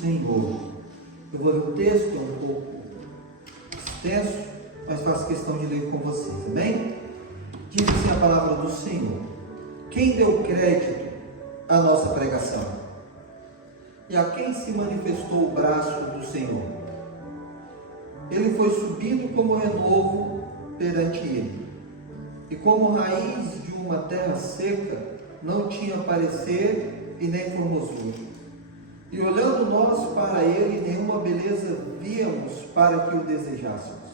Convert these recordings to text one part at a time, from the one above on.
Senhor. Eu vou ler o texto, é um pouco extenso, mas faço questão de ler com vocês, amém? Diz assim a palavra do Senhor: quem deu crédito à nossa pregação? E a quem se manifestou o braço do Senhor? Ele foi subido como renovo perante ele, e como raiz de uma terra seca, não tinha parecer e nem formosura. E olhando nós para ele, nenhuma beleza víamos para que o desejássemos.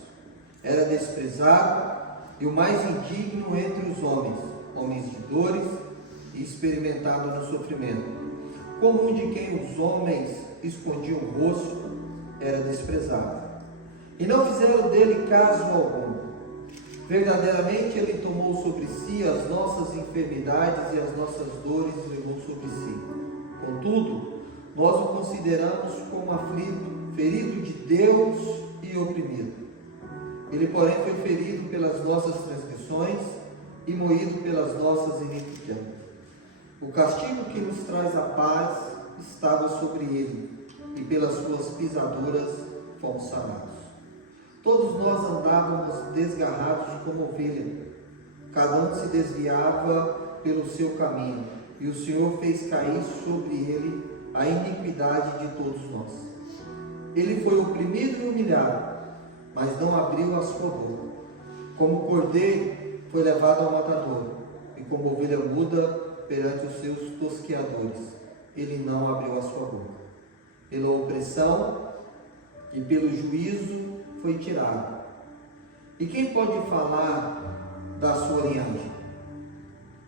Era desprezado e o mais indigno entre os homens, homens de dores e experimentado no sofrimento. Como um de quem os homens escondiam o rosto, era desprezado. E não fizeram dele caso algum. Verdadeiramente ele tomou sobre si as nossas enfermidades e as nossas dores levou sobre si. Contudo, nós o consideramos como aflito, ferido de Deus e oprimido. Ele, porém, foi ferido pelas nossas transgressões e moído pelas nossas iniquidades. O castigo que nos traz a paz estava sobre ele, e pelas suas pisaduras fomos sarados. Todos nós andávamos desgarrados como ovelha, cada um se desviava pelo seu caminho, e o Senhor fez cair sobre ele a iniquidade de todos nós. Ele foi oprimido e humilhado, mas não abriu a sua boca. Como cordeiro foi levado ao matador, e como ovelha muda perante os seus tosqueadores, ele não abriu a sua boca. Pela opressão e pelo juízo foi tirado. E quem pode falar da sua linhagem?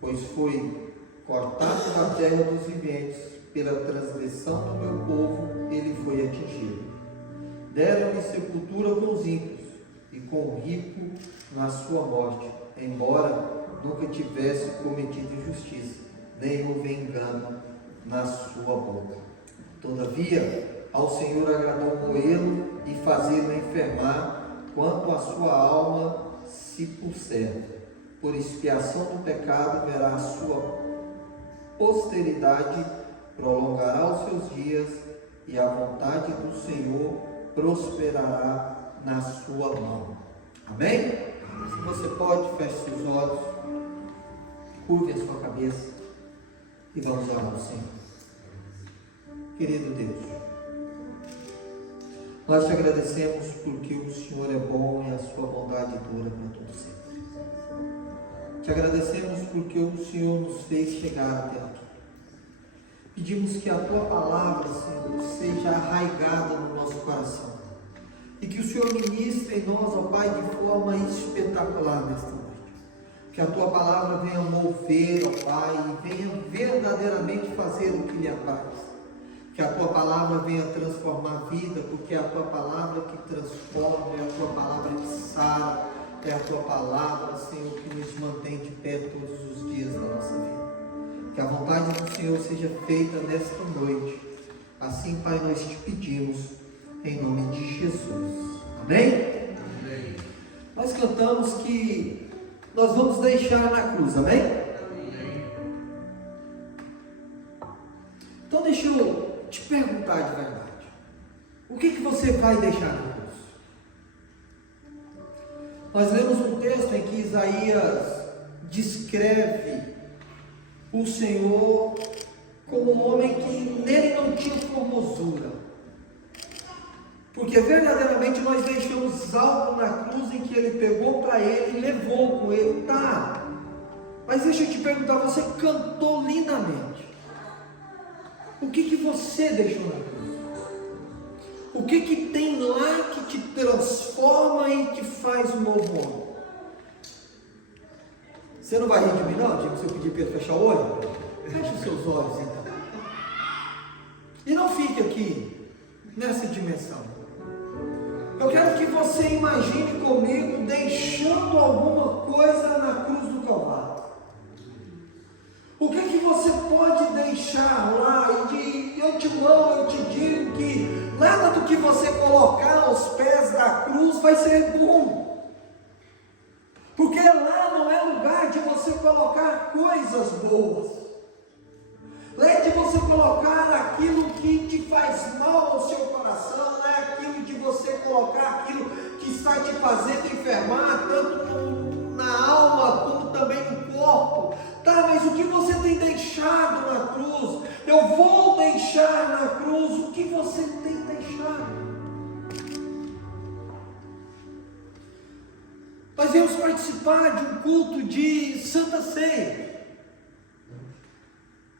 Pois foi cortado da terra dos viventes, pela transgressão do meu povo ele foi atingido. Deram-lhe sepultura com os ímpios, e com o rico na sua morte, embora nunca tivesse cometido injustiça, nem houve engano na sua boca. Todavia, ao Senhor agradou moê-lo e fazê-lo enfermar, quanto a sua alma se puser. Por expiação do pecado verá a sua posteridade, prolongará os seus dias, e a vontade do Senhor prosperará na sua mão. Amém? Se você pode, feche seus olhos, curve a sua cabeça e vamos orar ao Senhor. Querido Deus, nós te agradecemos porque o Senhor é bom e a sua bondade dura para todo sempre. Te agradecemos porque o Senhor nos fez chegar até aqui. Pedimos que a tua palavra, Senhor, seja arraigada no nosso coração e que o Senhor ministre em nós, ó Pai, de forma espetacular nesta noite. Que a tua palavra venha mover, ó Pai, e venha verdadeiramente fazer o que lhe apraz. Que a tua palavra venha transformar a vida, porque é a tua palavra que transforma, é a tua palavra que sara, é a tua palavra, Senhor, que nos mantém de pé todos os dias da nossa vida. Que a vontade do Senhor seja feita nesta noite. Assim, Pai, nós te pedimos, em nome de Jesus. Amém? Amém. Nós cantamos que nós vamos deixar na cruz, amém? Amém. Então deixa eu te perguntar de verdade. O que você vai deixar na cruz? Nós lemos um texto em que Isaías descreve o Senhor como um homem que nele não tinha formosura. Porque verdadeiramente nós deixamos algo na cruz em que ele pegou para ele e levou com ele. Tá, mas deixa eu te perguntar, você cantou lindamente. O que você deixou na cruz? O que tem lá que te transforma e te faz um novo homem? Você não vai rir de mim não, Diego, se eu pedir para ele fechar o olho? Feche os seus olhos então. E não fique aqui nessa dimensão. Eu quero que você imagine comigo deixando alguma coisa na cruz do Calvário. O que você pode deixar lá? E eu te digo que nada do que você colocar aos pés da cruz vai ser bom. Porque lá não é lugar de você colocar coisas boas. Lá é de você colocar aquilo que te faz mal Nós viemos participar de um culto de Santa Ceia.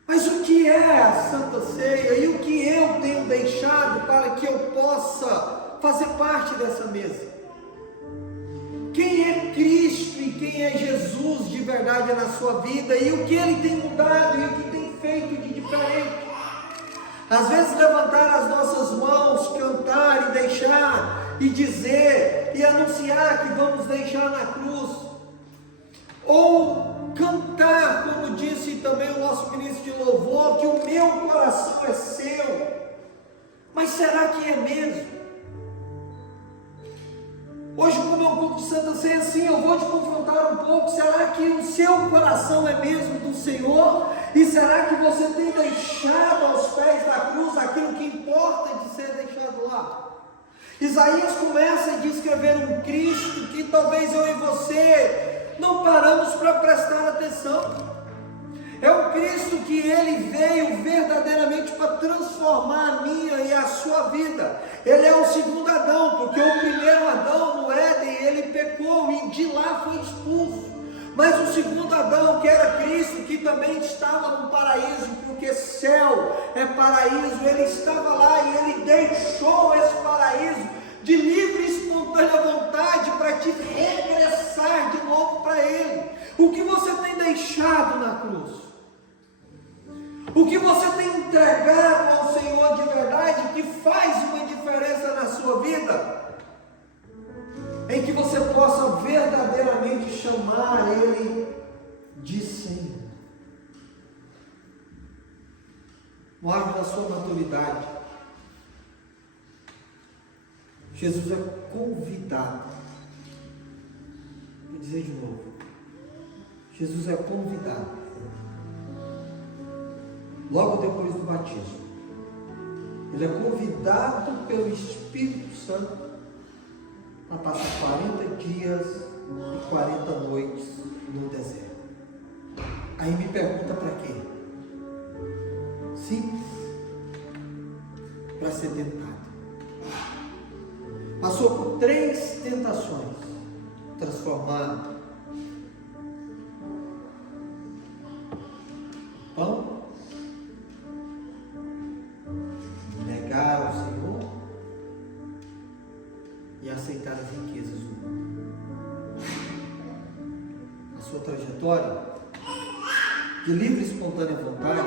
Mas o que é a Santa Ceia e o que eu tenho deixado para que eu possa fazer parte dessa mesa? Quem é Cristo e quem é Jesus de verdade na sua vida e o que Ele tem mudado e o que tem feito de diferente? Às vezes levantar as nossas mãos, cantar e deixar e dizer e anunciar que vamos deixar na cruz, ou cantar, como disse também o nosso ministro de louvor, que o meu coração é seu. Mas será que é mesmo? Hoje, como é um culto de Santa Ceia, sim, eu vou te confrontar um pouco. Será que o seu coração é mesmo do Senhor? E será que você tem deixado aos pés da cruz aquilo que importa de ser deixado lá? Isaías começa a descrever um Cristo que talvez eu e você não paramos para prestar atenção. É um Cristo que Ele veio verdadeiramente para transformar a minha e a sua vida. Ele é o segundo Adão, porque o primeiro Adão no Éden, ele pecou e de lá foi expulso. Mas o segundo Adão, que era Cristo, que também estava no paraíso, porque céu é paraíso, ele estava lá e ele deixou esse paraíso de livre e espontânea vontade para te regressar de novo para Ele. O que você tem deixado na cruz? O que você tem entregado ao Senhor de verdade que faz uma diferença na sua vida? Em que você possa verdadeiramente chamar Ele de Senhor. No auge da sua maturidade, Jesus é convidado. Vou dizer de novo. Jesus é convidado. Logo depois do batismo, ele é convidado pelo Espírito Santo a passar 40 dias e 40 noites no deserto. Aí me pergunta para quê? Simples. Para ser tentado. Passou por 3 tentações. Transformar pão, negar ao Senhor e aceitar as riquezas do mundo. A sua trajetória de livre e espontânea vontade,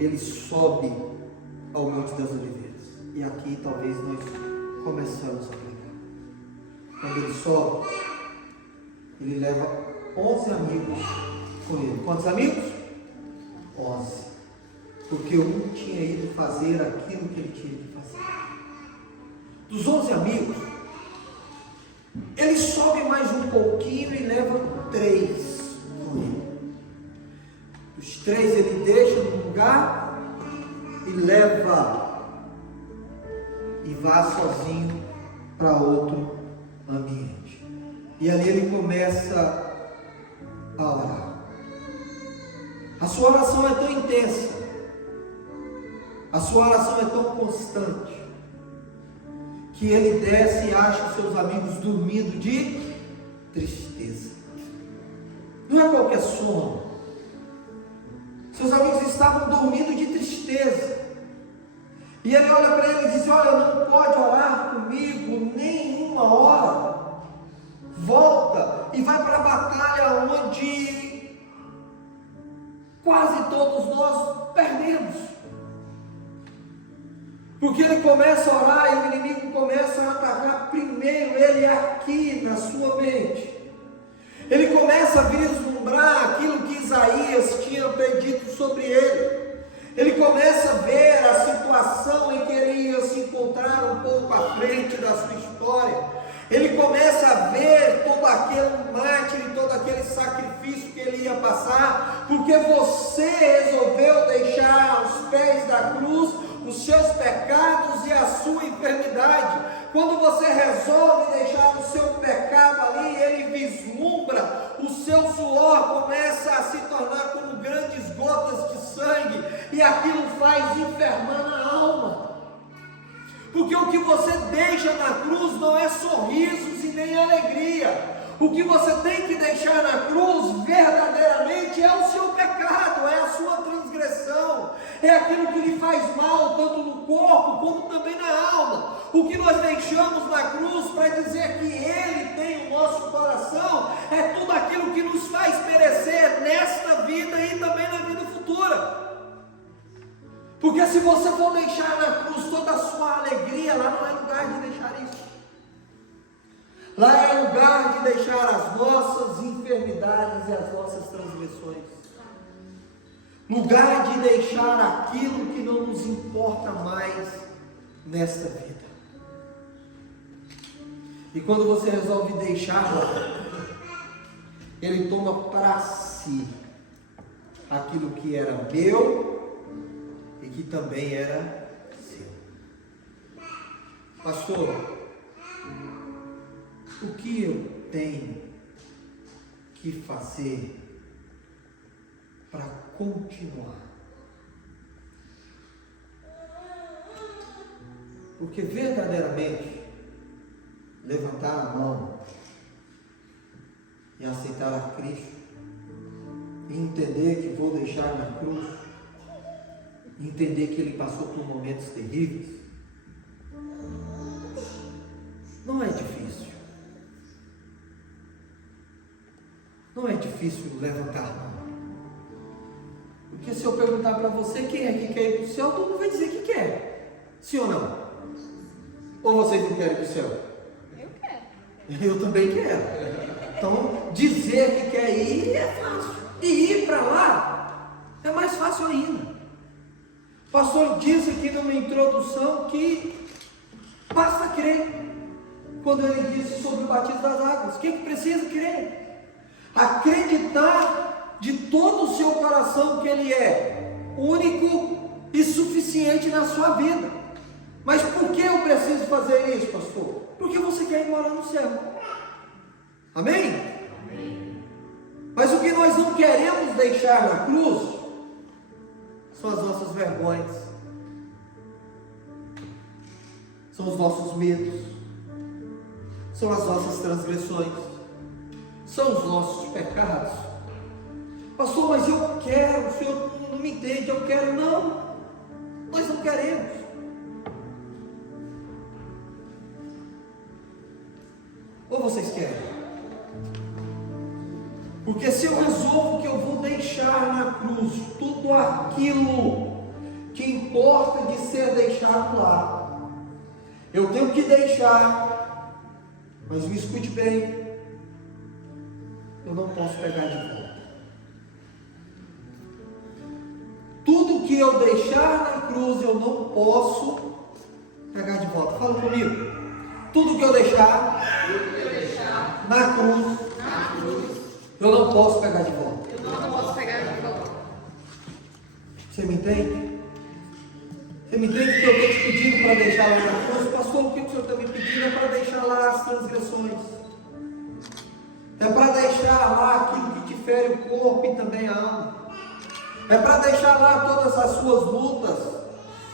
ele sobe ao Monte das Oliveiras. E aqui talvez nós começamos a pregar. Quando ele sobe, ele leva 11 amigos com ele. Quantos amigos? 11. Porque um tinha ido fazer aquilo que ele tinha que fazer. Dos 11 amigos, ele sobe mais um pouquinho e leva 3 com ele. Os 3 ele deixa no lugar e leva e vai sozinho para outro ambiente. E ali ele começa a orar. A sua oração é tão intensa, a sua oração é tão constante, que ele desce e acha os seus amigos dormindo de tristeza. Não é qualquer sono. Seus amigos estavam dormindo de tristeza. E ele olha para ele e diz: olha, não pode orar comigo nem uma hora. Volta e vai para a batalha onde quase todos nós perdemos. Porque ele começa a orar e o inimigo começa a atacar primeiro ele aqui na sua mente. Ele começa a vislumbrar aquilo que Isaías tinha predito sobre ele. Ele começa a ver a situação em que ele ia se encontrar um pouco à frente da sua história. Ele começa a ver todo aquele mártir, todo aquele sacrifício que ele ia passar, porque você resolveu deixar aos pés da cruz os seus pecados e a sua enfermidade. Quando você resolve deixar o seu pecado ali, ele vislumbra, o seu suor começa a se tornar como grandes gotas de sangue, e aquilo faz enfermar na alma. Porque o que você deixa na cruz não é sorrisos e nem alegria. O que você tem que deixar na cruz verdadeiramente é o seu pecado, é a sua transgressão, é aquilo que lhe faz mal, tanto no corpo como também na alma. O que nós deixamos na cruz para dizer que Ele tem o nosso coração é tudo aquilo que nos faz perecer nesta vida e também na vida futura. Porque se você for deixar na cruz toda a sua alegria, lá não é lugar de deixar isso. Lá é lugar de deixar as nossas enfermidades e as nossas transgressões. Lugar de deixar aquilo que não nos importa mais nesta vida. E quando você resolve deixá-la, Ele toma para si aquilo que era meu e que também era seu. Pastor, o que eu tenho que fazer para continuar? Porque verdadeiramente levantar a mão e aceitar a Cristo, e entender que vou deixar na cruz, entender que Ele passou por momentos terríveis, não é difícil. Não é difícil levantar a mão. Porque se eu perguntar para você quem é que quer ir para o céu, todo mundo vai dizer que quer. Sim ou não? Ou vocês não querem ir para o céu? Eu quero. Eu também quero. Então, dizer que quer ir é fácil. E ir para lá é mais fácil ainda. O pastor disse aqui numa introdução que basta crer. Quando ele disse sobre o batismo das águas, o que precisa crer? Acreditar de todo o seu coração que Ele é único e suficiente na sua vida. Mas por que eu preciso fazer isso, pastor? Porque você quer ir morar no céu. Amém? Amém. Mas o que nós não queremos deixar na cruz são as nossas vergonhas, são os nossos medos, são as nossas transgressões, são os nossos pecados. Pastor, mas eu quero, o senhor não me entende, eu quero. Não, nós não queremos. Ou vocês querem? Porque se eu resolvo que eu vou deixar na cruz tudo aquilo que importa de ser deixado lá, eu tenho que deixar, mas me escute bem, eu não posso pegar de volta. Tudo que eu deixar na cruz, eu não posso pegar de volta. Fala comigo. Tudo que eu deixar na cruz, eu não posso pegar de volta. Eu não posso pegar de volta. Você me entende? Você me entende que eu estou te pedindo para deixar lá na cruz? Pastor, o que o senhor está me pedindo? É para deixar lá as transgressões. É para deixar lá aquilo que te fere o corpo e também a alma. É para deixar lá todas as suas lutas.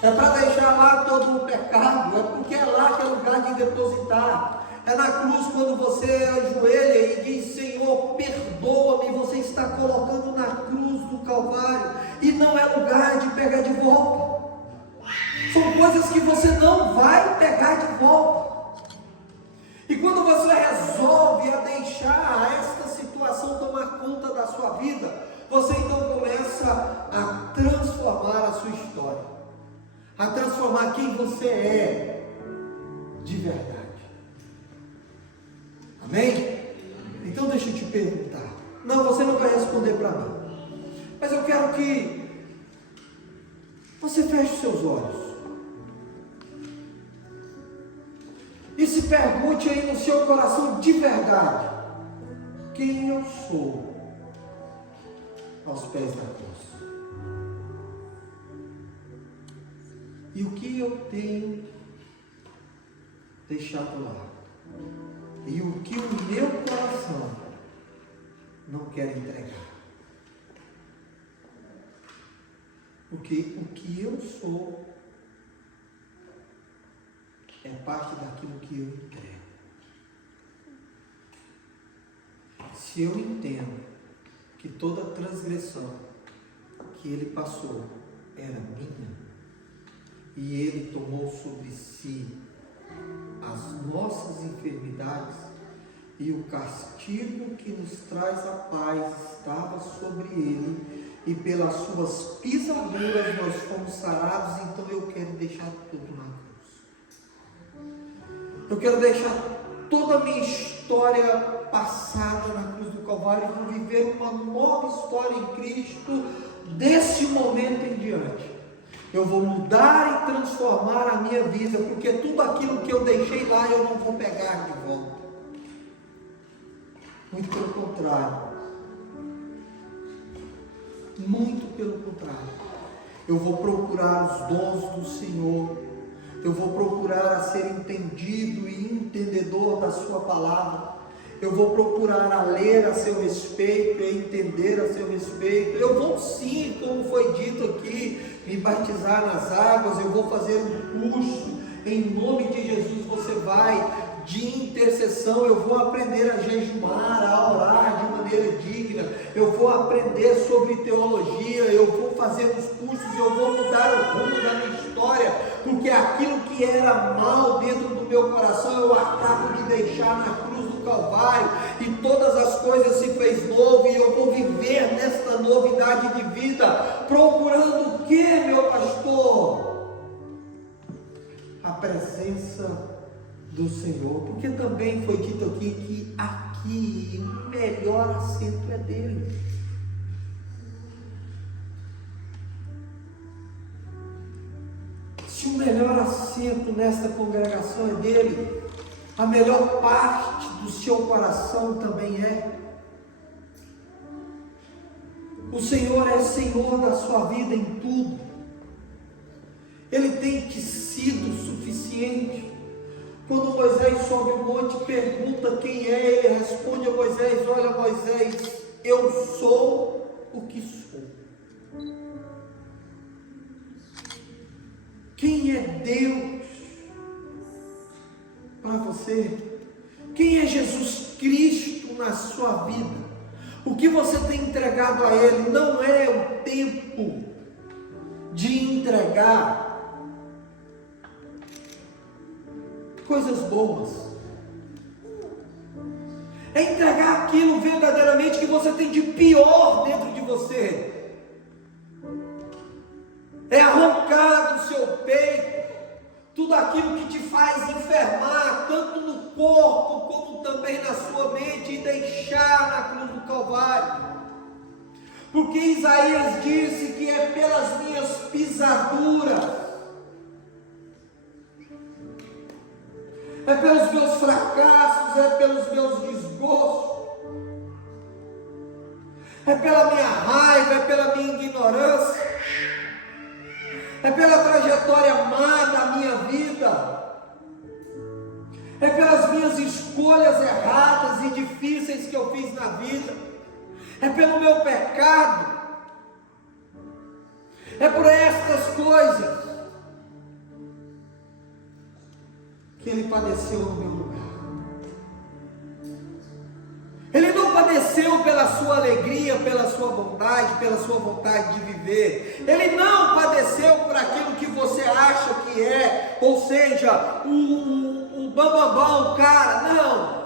É para deixar lá todo o pecado. É porque é lá que é lugar de depositar. É na cruz quando você ajoelha e diz: Senhor, perdoa-me. Você está colocando na cruz do Calvário. E não é lugar de pegar de volta. São coisas que você não vai pegar de volta. E quando você resolve a deixar esta situação tomar conta da sua vida, você então começa a transformar a sua história, a transformar quem você é de verdade. Amém? Então deixa eu te perguntar. Não, você não vai responder para mim, mas eu quero que você feche os seus olhos e se pergunte aí no seu coração de verdade: quem eu sou aos pés da cruz? E o que eu tenho deixado lá? E o que o meu coração não quer entregar? Porque o que eu sou é parte daquilo que eu entrego. Se eu entendo que toda transgressão que ele passou era minha, e ele tomou sobre si as nossas enfermidades, e o castigo que nos traz a paz estava sobre ele, e pelas suas pisaduras nós fomos sarados. Então eu quero deixar tudo na cruz. Eu quero deixar toda a minha história passada na cruz do Calvário e vou viver uma nova história em Cristo desse momento em diante. Eu vou mudar e transformar a minha vida, porque tudo aquilo que eu deixei lá eu não vou pegar de volta. Muito pelo contrário. Muito pelo contrário. Eu vou procurar os dons do Senhor. Eu vou procurar a ser entendido e entendedor da sua palavra. Eu vou procurar a ler a seu respeito e entender a seu respeito. Eu vou sim, como foi dito aqui, me batizar nas águas. Eu vou fazer um curso. Em nome de Jesus você vai de intercessão. Eu vou aprender a jejuar, a orar de maneira digna. Eu vou aprender sobre teologia. Eu vou fazer os cursos. Eu vou mudar o rumo da minha história, porque aquilo que era mal dentro do meu coração eu acabo de deixar na cruz do Calvário, e todas as coisas se fez novo, e eu vou viver nesta novidade de vida, procurando o que, meu pastor? A presença do Senhor, porque também foi dito aqui que aqui o melhor assento é dele. Se o melhor assento nesta congregação é dele, a melhor parte do seu coração também é. O Senhor é Senhor da sua vida em tudo. Ele tem te sido suficiente. Quando Moisés sobe o monte, pergunta quem é, ele responde a Moisés: olha, Moisés, eu sou o que sou. Quem é Deus para você? Quem é Jesus Cristo na sua vida? O que você tem entregado a Ele? Não é o tempo de entregar coisas boas. É entregar aquilo verdadeiramente que você tem de pior dentro de você. É arrancar do seu peito tudo aquilo que te faz enfermar, tanto no corpo como também na sua mente, e deixar na cruz do Calvário. Porque Isaías disse que é pelas minhas pisaduras, é pelos meus fracassos, é pelos meus desgostos, é pela minha raiva, é pela minha ignorância, é pela trajetória má da minha vida, é pelas minhas escolhas erradas e difíceis que eu fiz na vida, é pelo meu pecado, é por estas coisas que Ele padeceu no meu lugar. Ele não padeceu pela sua alegria, pela sua bondade, pela sua vontade de viver. Ele não padeceu por aquilo que você acha que é, ou seja, o bambambam, o cara, não.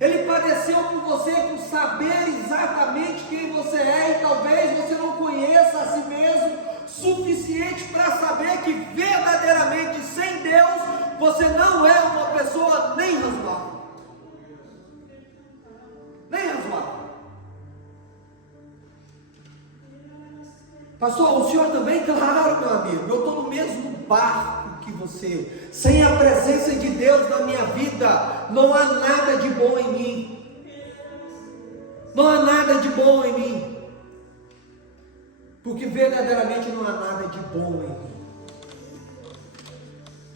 Ele padeceu por você, por saber exatamente quem você é, e talvez você não conheça a si mesmo suficiente para saber que verdadeiramente sem Deus você não é uma pessoa nem razoável. Nem razoável. Pastor, o senhor também? Claro, meu amigo, eu estou no mesmo barco que você. Sem a presença de Deus na minha vida, não há nada de bom em mim. Não há nada de bom em mim. Porque verdadeiramente não há nada de bom em mim.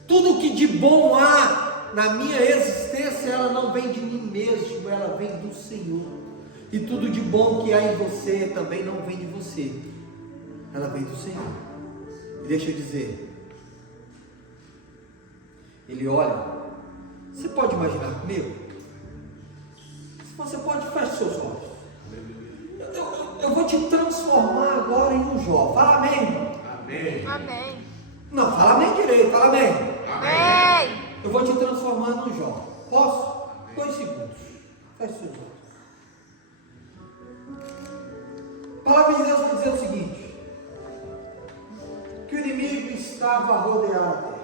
Tudo que de bom há na minha existência, ela não vem de mim mesmo, ela vem do Senhor. E tudo de bom que há em você também não vem de você, ela vem do Senhor. E deixa eu dizer, Ele olha, você pode imaginar comigo? Você pode fechar seus olhos. Eu vou te transformar agora em um Jó. Fala amém. Amém. Amém. Não, fala amém direito, fala amém. Amém. Eu vou te transformar num Jó. Posso? 2 segundos. Feche seus olhos. A palavra de Deus vai dizer o seguinte: que o inimigo estava a rodear a terra.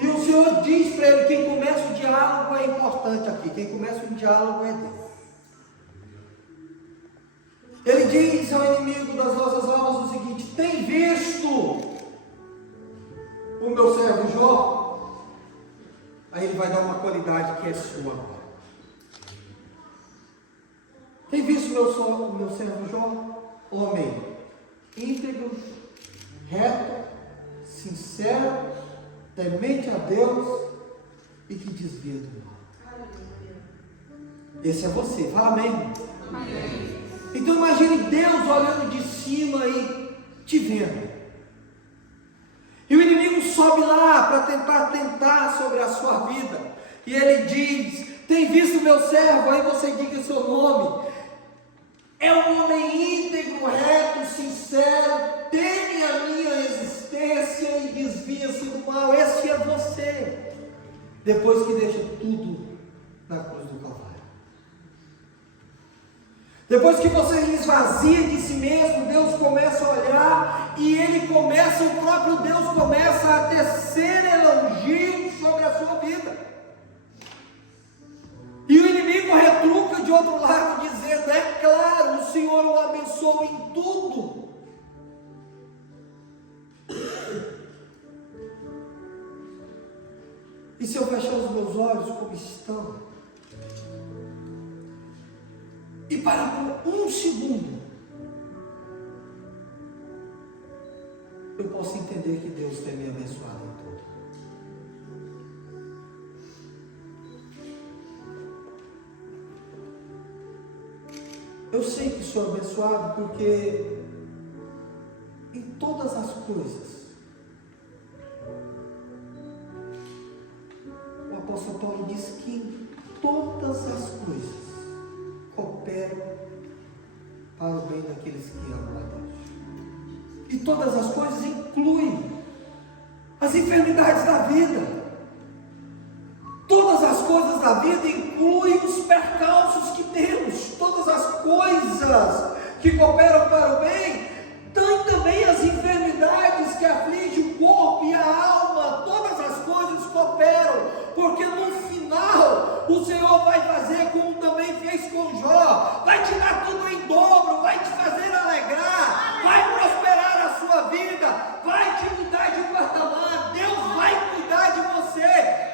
E o Senhor diz para ele: quem começa o diálogo é importante aqui. Quem começa o diálogo é Deus. Ele diz ao inimigo das nossas almas o seguinte: tem visto o meu servo Jó? Aí ele vai dar uma qualidade que é sua agora. Tem visto o meu servo Jó? Homem íntegro, reto, sincero, temente a Deus e que desvia do mal. Esse é você. Fala amém. Amém. Então imagine Deus olhando de cima e te vendo. E o inimigo sobe lá para tentar sobre a sua vida. E ele diz: tem visto meu servo? Aí você diga o seu nome. É um homem íntegro, reto, sincero, teme a minha existência e desvia-se do mal. Esse é você. Depois que deixa tudo na cruz do Calvário. Depois que você esvazia de si mesmo, Deus começa a olhar e o próprio Deus começa a tecer elogios sobre a sua vida. E o inimigo retruca de outro lado, dizendo: é claro, o Senhor o abençoa em tudo. E se eu fechar os meus olhos como estão, e parar por 1 segundo, eu posso entender que Deus tem me abençoado em tudo. Eu sei que sou abençoado porque em todas as coisas o apóstolo Paulo diz que todas as coisas cooperam para o bem daqueles que amam a Deus. E todas as coisas incluem as enfermidades da vida. Todas as coisas da vida incluem os percalços que temos. Todas as coisas que cooperam para o bem, tem também as enfermidades que afligem o corpo e a alma. Todas as coisas cooperam, porque no final o Senhor vai fazer como também fez com Jó. Vai te dar tudo em dobro, vai te fazer alegrar, vai prosperar a sua vida, vai te mudar de patamar. Deus vai cuidar de você,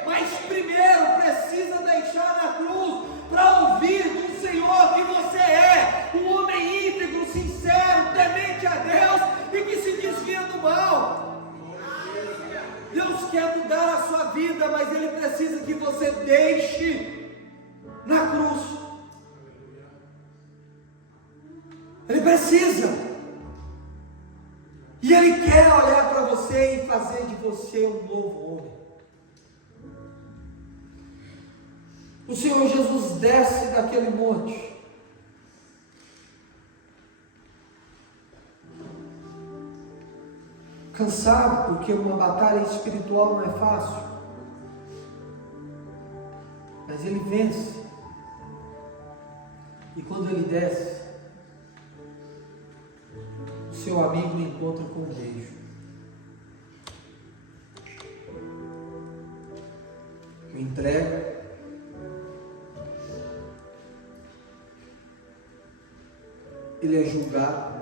mas primeiro precisa deixar na cruz para ouvir do Senhor que você é um homem íntegro, sincero, temente a Deus e que se desvia do mal. Deus quer mudar a sua vida, mas Ele precisa que você deixe na cruz. Ele precisa. E Ele quer olhar para você e fazer de você um novo homem. O Senhor Jesus desce daquele monte. Cansado, porque uma batalha espiritual não é fácil. Mas ele vence. E quando ele desce, o seu amigo o encontra com um beijo. O entrega. Ele é julgado.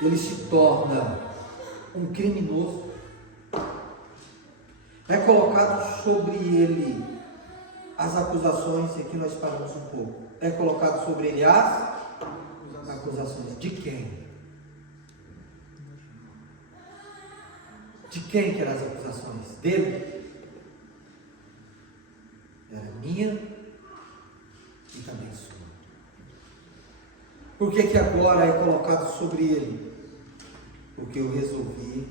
Ele se torna um criminoso. É colocado sobre ele as acusações, e aqui nós paramos um pouco. É colocado sobre ele as acusações. De quem? De quem que eram as acusações? Dele? Era minha e também sua. Por que agora é colocado sobre ele? Porque eu resolvi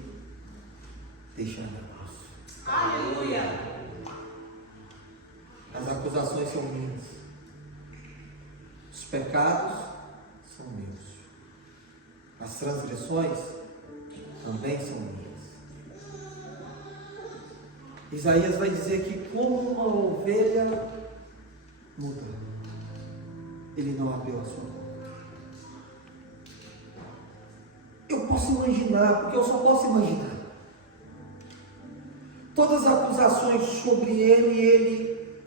deixar na cruz. Aleluia. As acusações são minhas. Os pecados são meus. As transgressões também são minhas. Isaías vai dizer que como uma ovelha muda, ele não abriu a sua boca. Eu posso imaginar, porque eu só posso imaginar. Todas as acusações sobre ele,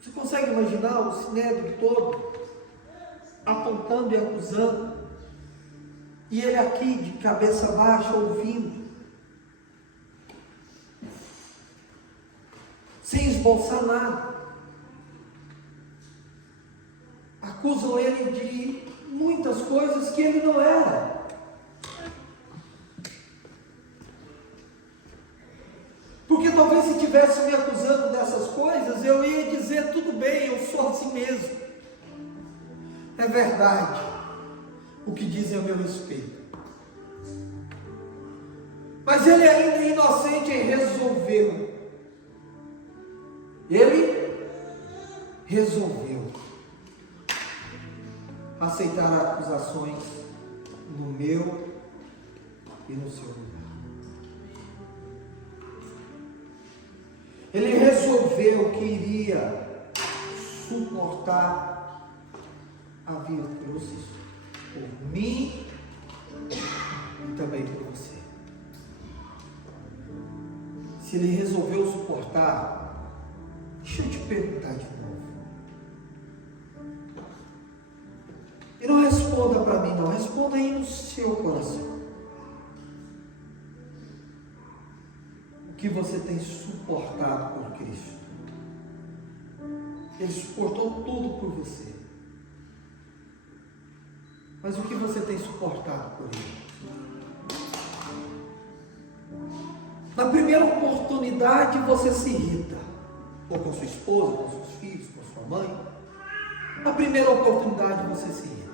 você consegue imaginar o sinédrio todo apontando e acusando, e ele aqui de cabeça baixa ouvindo, sem esboçar nada. Acusam ele de muitas coisas que ele não era. Porque talvez se estivesse me acusando dessas coisas, eu ia dizer, tudo bem, eu sou assim mesmo. É verdade o que dizem a meu respeito. Mas ele ainda é inocente e resolveu. Ele resolveu aceitar acusações no meu e no seu lugar. Ele resolveu que iria suportar a vida por vocês, por mim e também por você. Se ele resolveu suportar, deixa eu te perguntar de novo. E não responda para mim, não. Responda aí no seu coração. O que você tem suportado por Cristo? Ele suportou tudo por você. Mas o que você tem suportado por Ele? Na primeira oportunidade você se irrita. Ou com sua esposa, com seus filhos, com sua mãe. Na primeira oportunidade você se irrita.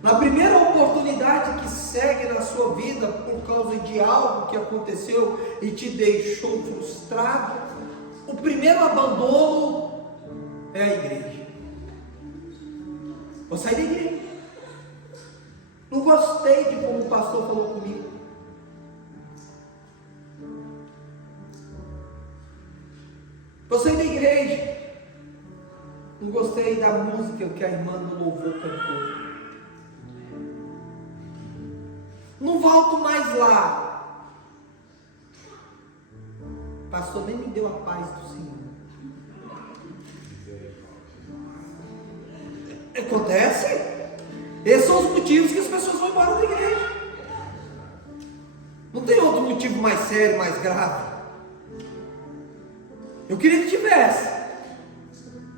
Na primeira oportunidade que segue na sua vida por causa de algo que aconteceu e te deixou frustrado, o primeiro abandono é a igreja. Vou sair da igreja. Não gostei de como o pastor falou comigo. Vou sair da igreja. Não gostei da música que a irmã do louvor cantou. Não volto mais lá. O pastor nem me deu a paz do Senhor. Acontece? Esses são os motivos que as pessoas vão embora da igreja. Não tem outro motivo mais sério, mais grave. Eu queria que tivesse.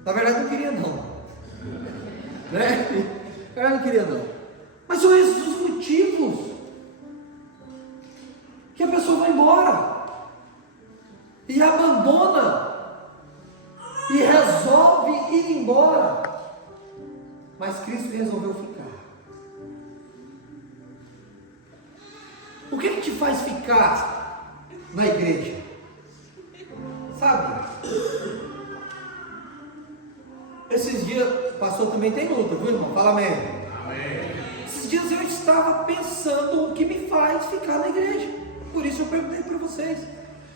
Na verdade não queria não. Né? Eu não queria não. Mas são esses os motivos que a pessoa vai embora e abandona e resolve ir embora, mas Cristo resolveu ficar. O que te faz ficar na igreja? Sabe? Esses dias, o pastor também tem luta, viu irmão? Fala amém. Esses dias eu estava pensando o que me faz ficar na igreja. Por isso eu perguntei para vocês,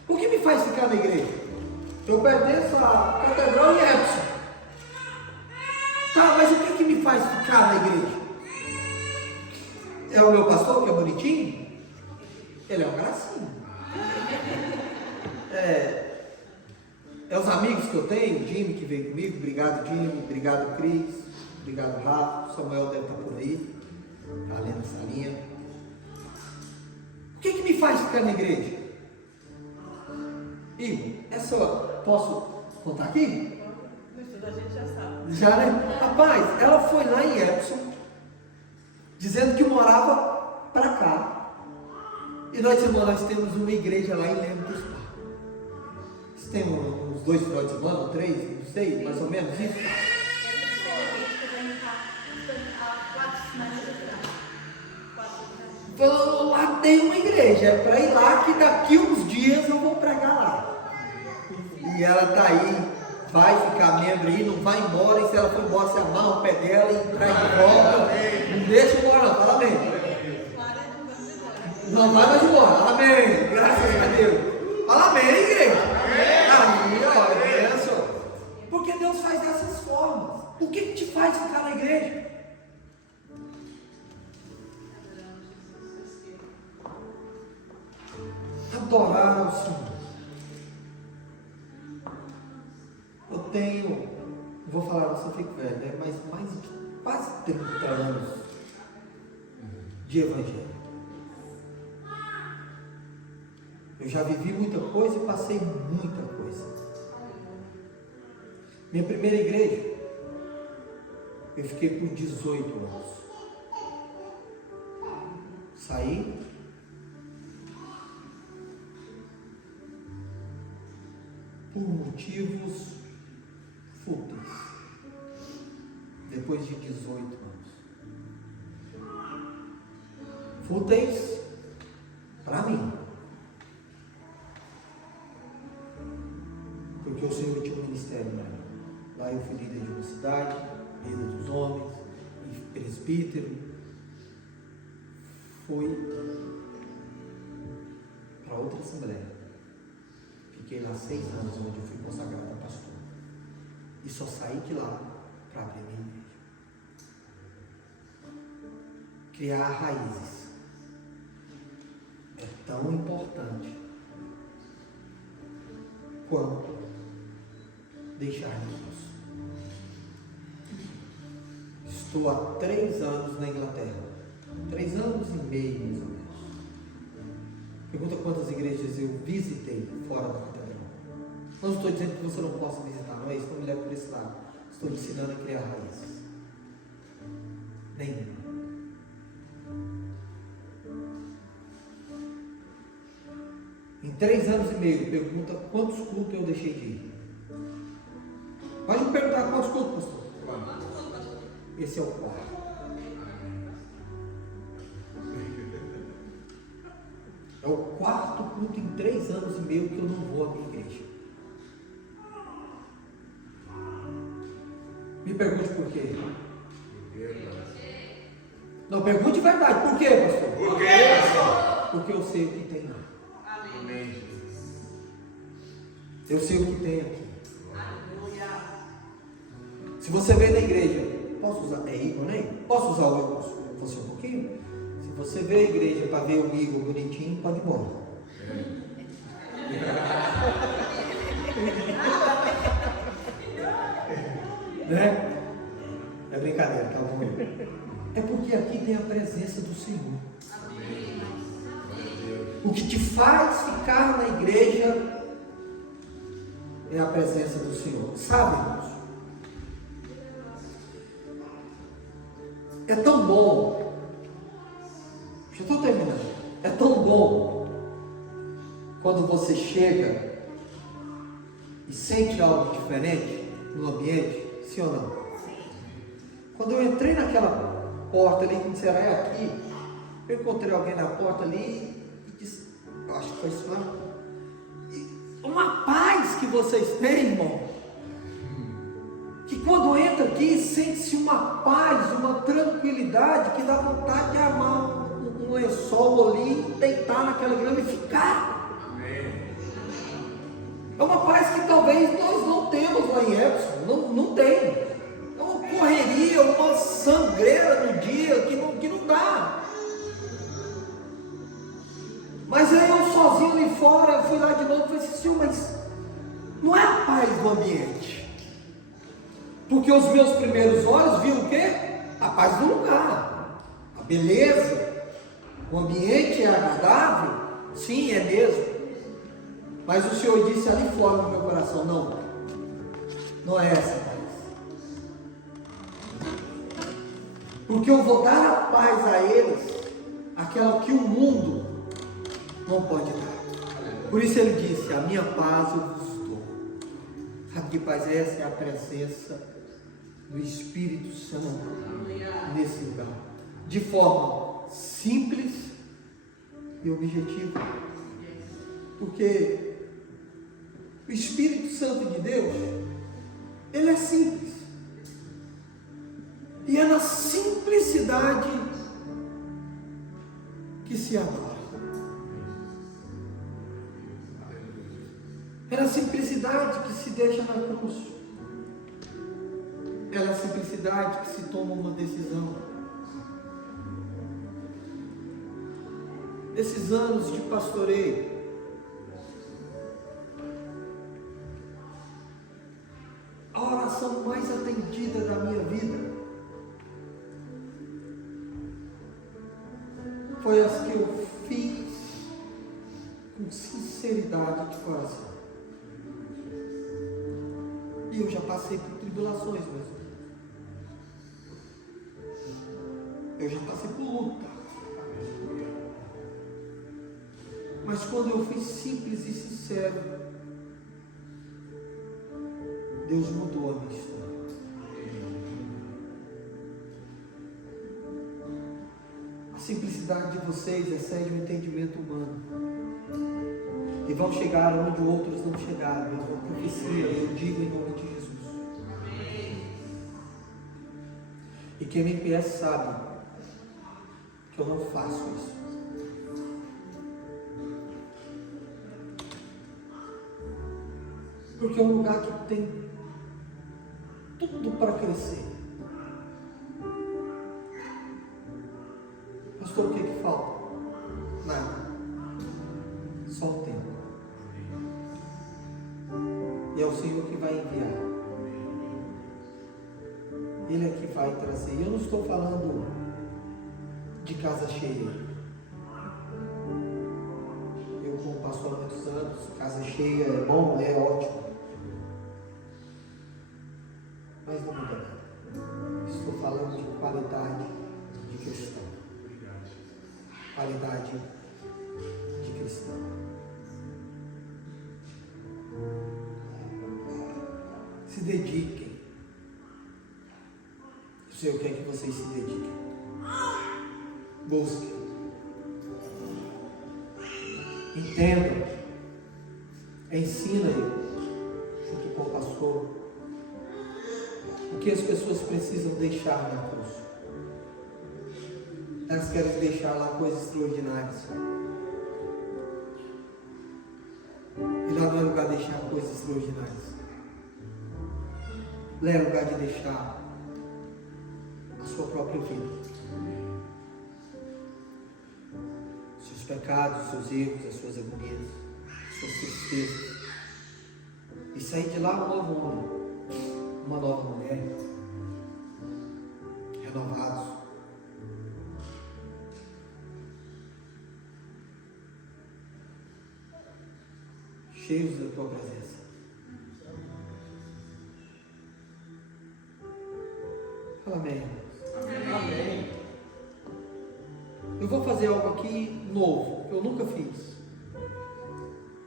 o que me faz ficar na igreja? Eu pertenço à Catedral em Epson. Tá, mas o que me faz ficar na igreja? É o meu pastor que é bonitinho? Ele é um gracinho. É os amigos que eu tenho, o Jimmy que veio comigo, obrigado Jimmy, obrigado Cris, obrigado Rafa, Samuel deve estar por aí, está ali na salinha. O que me faz ficar na igreja? Igor, essa posso contar aqui? A gente já sabe. Já, né? Rapaz, ela foi lá em Epson, dizendo que morava para cá. E nós temos uma igreja lá em Lemos do Spa. Vocês têm uns 2 finais de semana, 3, não sei, mais ou menos isso? Falou lá tem uma igreja, é para ir lá que daqui uns dias eu vou pregar lá. E ela está aí, vai ficar membro aí, não vai embora, e se ela for embora, você amarra o pé dela e traz de volta. Não deixa embora não, fala amém. Não vai mais embora, amém, graças a Deus. Fala amém, igreja. Aí, ó, é isso. Porque Deus faz dessas formas. O que te faz ficar na igreja? Adorar ao Senhor. Eu tenho, vou falar, você fica velho, né? Mas mais de quase 30 anos de evangelho. Eu já vivi muita coisa e passei muita coisa. Minha primeira igreja, eu fiquei por 18 anos. Saí. Por motivos fúteis. Depois de 18 anos. Fúteis para mim. Porque o Senhor tinha um ministério para mim. Lá eu fui líder de uma cidade, líder dos homens, presbítero. Fui para outra assembleia. Fiquei lá 6 anos, onde eu fui consagrado a pastor. E só saí de lá para abrir minha igreja. Criar raízes é tão importante quanto deixar Deus. Estou há 3 anos na Inglaterra. 3 anos e meio, mais ou menos. Pergunta quantas igrejas eu visitei fora da catedral. Não estou dizendo que você não possa visitar, não é isso, não me leve por esse lado. Estou ensinando a criar raízes. Nenhuma. Em 3 anos e meio, pergunta quantos cultos eu deixei de ir. Pode me perguntar quantos cultos, pastor? Esse é o 4. É o 4º culto em 3 anos e meio que eu não vou à minha igreja. Me pergunte por quê. Não, pergunte verdade. Por quê, pastor? Por quê, pastor? Porque eu sei o que tem lá. Amém. Eu sei o que tem aqui. Se você vem na igreja, posso usar até Igor, né? Posso usar você um pouquinho? Se você vê a igreja para ver o Igor bonitinho, pode ir embora. Né? É brincadeira, tá bom? É porque aqui tem a presença do Senhor. O que te faz ficar na igreja é a presença do Senhor. Sabe, irmãos? É tão bom. Já estou terminando. É tão bom quando você chega e sente algo diferente no ambiente, sim ou não? Quando eu entrei naquela porta ali, que disseram, é aqui, eu encontrei alguém na porta ali e disse, eu acho que foi isso lá. Uma paz que vocês têm, irmão, que quando entra aqui, sente-se uma paz, uma tranquilidade, que dá vontade de armar um lençol ali, deitar naquela grama e ficar. É uma paz que talvez nós não temos lá em Epson, não tem. É uma correria, uma sangreira no dia que não dá. Mas aí eu sozinho ali fora, eu fui lá de novo e falei assim, Senhor, mas não é a paz do ambiente. Porque os meus primeiros olhos viram o quê? A paz do lugar, a beleza, o ambiente é agradável, sim, é mesmo. Mas o Senhor disse ali fora no meu coração, não é essa paz. Porque eu vou dar a paz a eles, aquela que o mundo não pode dar. Por isso ele disse, a minha paz eu vos dou. Sabe que paz é essa? É a presença do Espírito Santo nesse lugar. De forma simples, e objetivo. Porque o Espírito Santo de Deus, ele é simples. E é na simplicidade que se adora. É na simplicidade que se deixa na cruz. É na simplicidade que se toma uma decisão. Nesses anos de pastoreio, a oração mais atendida da minha vida foi as que eu fiz com sinceridade de coração. E eu já passei por tribulações, meus irmãos. Eu já passei por luta. Mas quando eu fui simples e sincero, Deus mudou a minha história. A simplicidade de vocês excede o entendimento humano. E vão chegar onde outros não chegaram. Eu vou profecia, eu digo em nome de Jesus. E quem me conhece sabe que eu não faço isso. Porque é um lugar que tem tudo para crescer. Pastor, o que falta? Nada. Só o tempo. E é o Senhor que vai enviar. Ele é que vai trazer. E eu não estou falando de casa cheia. Eu, como pastor há muitos anos, casa cheia é bom, é ótimo. Mas não muda nada. Estou falando de qualidade de cristão. Qualidade de cristão. Se dediquem. Eu sei o que é que vocês se dediquem. Busquem. Entendam. Ensinem junto com o pastor o que as pessoas precisam deixar na cruz. Elas querem deixar lá coisas extraordinárias. E lá não é lugar de deixar coisas extraordinárias. Lá é lugar de deixar a sua própria vida. Seus pecados, seus erros, as suas agonias, as suas tristezas. E sair de lá um novo homem, uma nova mulher, renovados. Cheios da tua presença. Fala amém. Amém. Eu vou fazer algo aqui novo, que eu nunca fiz.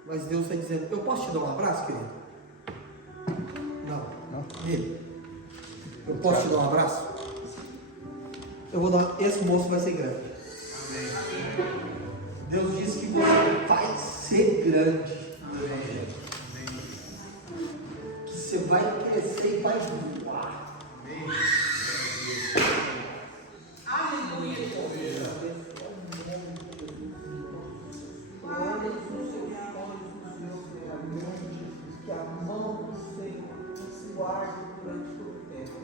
Mas Deus está dizendo, eu posso te dar um abraço, querido? Não. Ele. Eu posso te dar um abraço? Eu vou dar, esse moço vai ser grande. Deus disse que você vai ser grande. Que você vai crescer e vai voar. Aleluia. Olha os seus olhos nos meus vermelhos, que a mão do Senhor se guarde durante todo o tempo.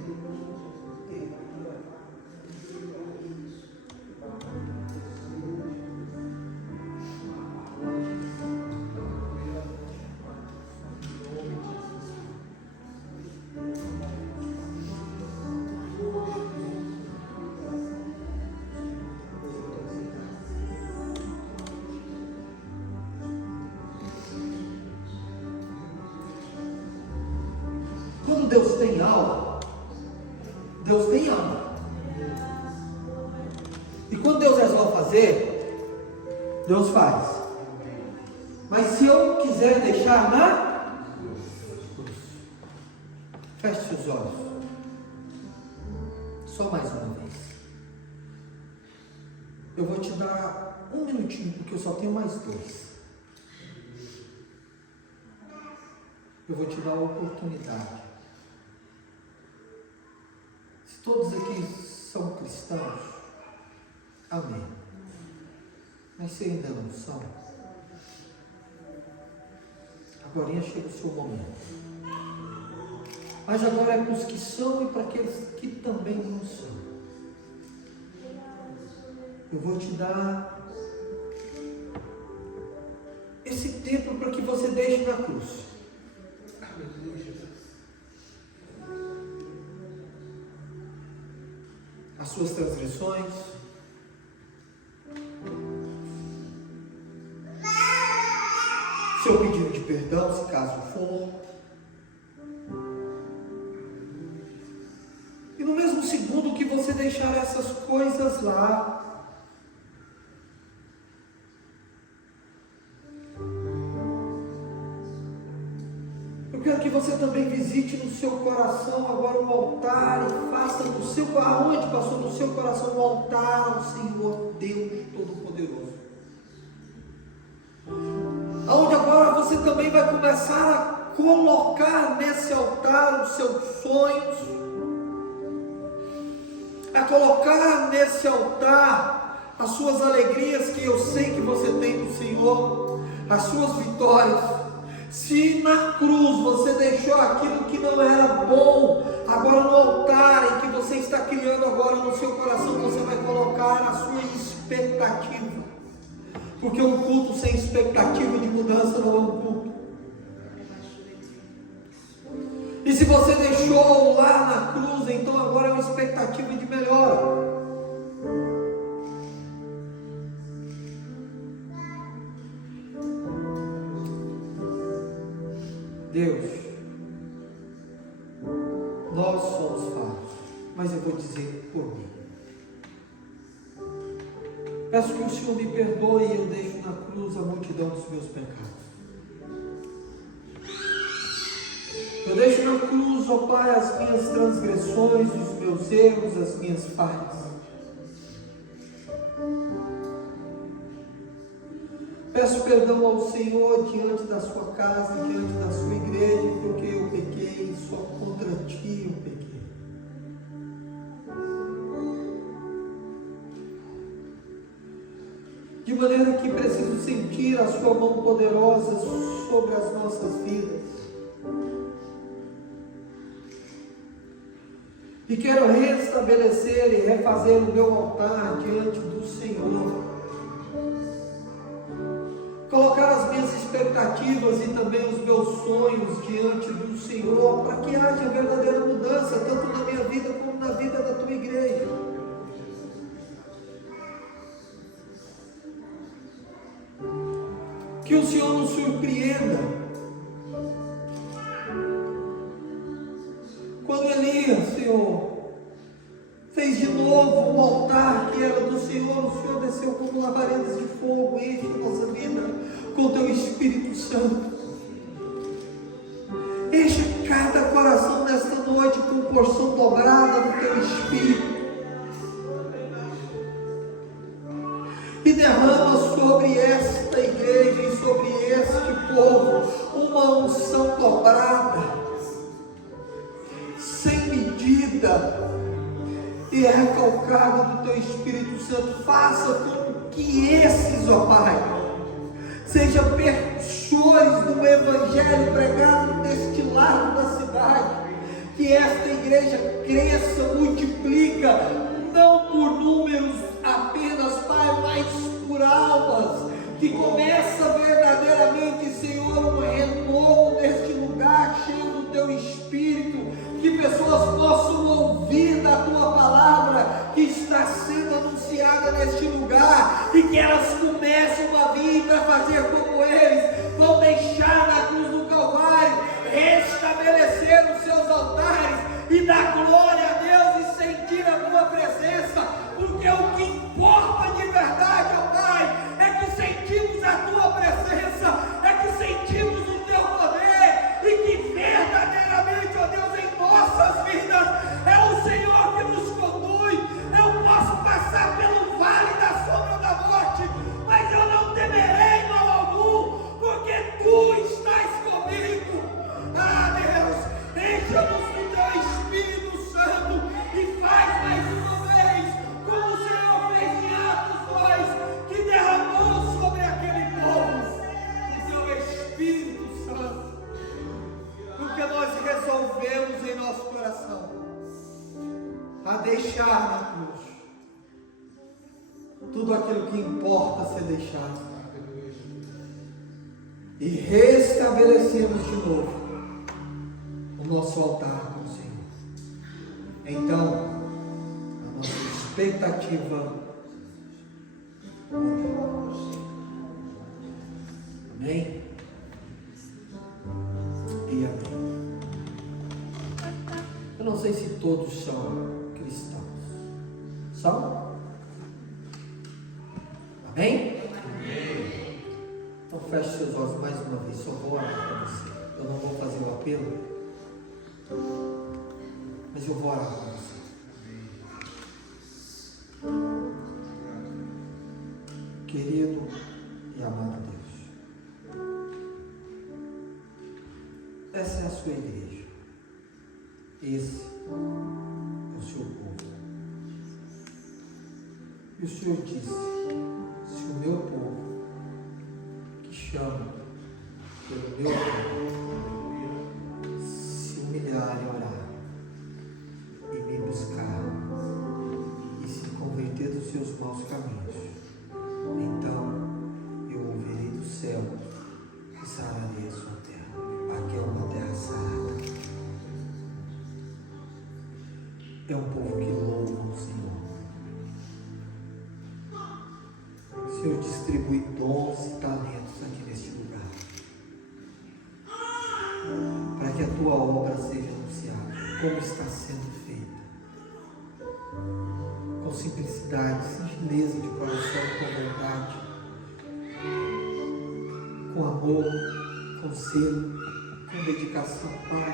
Quando Deus tem alma, Deus tem alma. E quando Deus resolve fazer, Deus faz. Mas se eu quiser deixar na cruz, feche seus olhos. Só mais uma vez. Eu vou te dar um minutinho, porque eu só tenho mais 2. Eu vou te dar a oportunidade. Se todos aqui são cristãos, amém. Mas se ainda não são, agora chega o seu momento. Mas agora é para os que são e para aqueles que também não são. Eu vou te dar esse tempo para que você deixe na cruz. As suas transgressões, seu pedido de perdão, se caso for. E no mesmo segundo que você deixar essas coisas lá, eu quero que você também visite no seu coração agora o altar e faça no seu, aonde passou no seu coração o altar ao Senhor Deus Todo-Poderoso. Aonde agora você também vai começar a colocar nesse altar os seus sonhos, a colocar nesse altar as suas alegrias que eu sei que você tem no Senhor, as suas vitórias. Se na cruz você deixou aquilo que não era bom, agora no altar em que você está criando agora no seu coração, você vai colocar a sua expectativa. Porque um culto sem expectativa de mudança não é um culto. E se você deixou lá na cruz, então agora é uma expectativa de melhora. Deus, nós somos falhos, mas eu vou dizer por mim. Peço que o Senhor me perdoe e eu deixo na cruz a multidão dos meus pecados. Eu deixo na cruz, ó Pai, as minhas transgressões, os meus erros, as minhas falhas. Peço perdão ao Senhor diante da sua casa, diante da sua igreja, porque eu pequei, só contra ti eu pequei. De maneira que preciso sentir a sua mão poderosa sobre as nossas vidas. E quero restabelecer e refazer o meu altar diante do Senhor. Colocar as minhas expectativas e também os meus sonhos diante do Senhor, para que haja verdadeira mudança, tanto na minha vida como na vida da tua igreja. Que o Senhor nos surpreenda. Quando Elias, Senhor, fez de novo o altar que era do Senhor, o Senhor desceu como labaredas de fogo, enche a nossa vida com o teu Espírito Santo. Enche cada coração nesta noite com porção dobrada do teu Espírito. E derrama sobre esta igreja e sobre este povo uma unção dobrada, sem medida e recalcada do teu Espírito Santo. Faça com que esses, ó Pai, sejam percussores do Evangelho pregado neste lado da cidade. Que esta igreja cresça, multiplica, não por números apenas, Pai, mas por almas. Que começa verdadeiramente, Senhor, um renovo neste lugar, cheio do teu Espírito. Que pessoas possam ouvir da tua palavra que está sendo anunciada neste lugar, e que elas comecem a vir para fazer como eles, vão deixar na cruz do Calvário, restabelecer os seus altares e dar glória a Deus e sentir a tua presença, porque o que importa de verdade, ó Pai, é que sentimos a tua presença, é que sentimos o teu poder, e que verdadeiramente, ó Deus, em nossas vidas é o Senhor que nos conduz. Eu posso passar pelo vale da sombra da morte, tudo aquilo que importa ser deixado. E restabelecemos de novo o nosso altar com o Senhor. Então, a nossa expectativa. Amém? E amém. Eu não sei se todos são cristãos. São? Amém? Amém. Então feche seus olhos mais uma vez. Só vou orar para você. Eu não vou fazer o apelo, mas eu vou orar para você. Querido e amado Deus, essa é a sua igreja. Esse é o seu povo. E o Senhor disse: se o meu povo, que chama pelo meu nome, se humilhar e orar, e me buscar, e se converter dos seus maus caminhos, então eu ouvirei do céu e sararei a sua terra. Aqui é uma terra sarada. É um povo que louva o Senhor. O Senhor distribui dons e talentos aqui neste lugar, para que a tua obra seja anunciada, como está sendo feita, com simplicidade, singeleza de coração, com verdade, com amor, com zelo, com dedicação, Pai.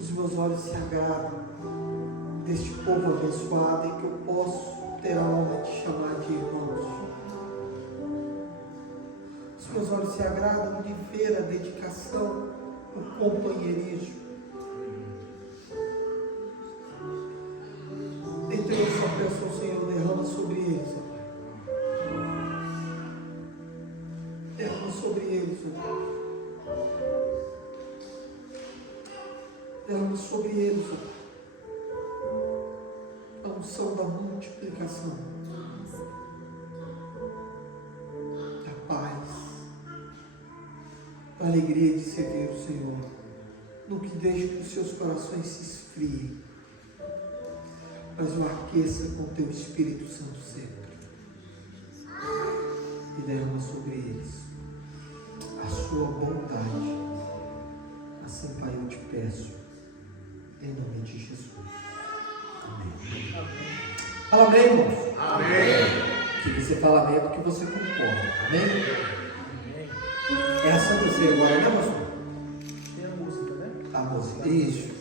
Os meus olhos se agradam deste povo abençoado em que eu posso ter a honra de chamar de irmãos. Os meus olhos se agradam de ver a dedicação, o companheirismo. Então eu só peço ao Senhor, derrama sobre eles, ó. Derrama sobre eles, ó. Derrama sobre eles, ó, a unção da multiplicação, da paz, da alegria de servir o Senhor, no que deixe que os seus corações se esfriem, mas o aqueça com teu Espírito Santo sempre, e derrama sobre eles a sua bondade. Assim, Pai, eu te peço, em nome de Jesus. Amém. Fala amém, irmãos. Amém. Se você fala amém é porque você concorda. Amém? É a Santa Ceia agora, né, pastor? Tem a música, né? A música. Isso.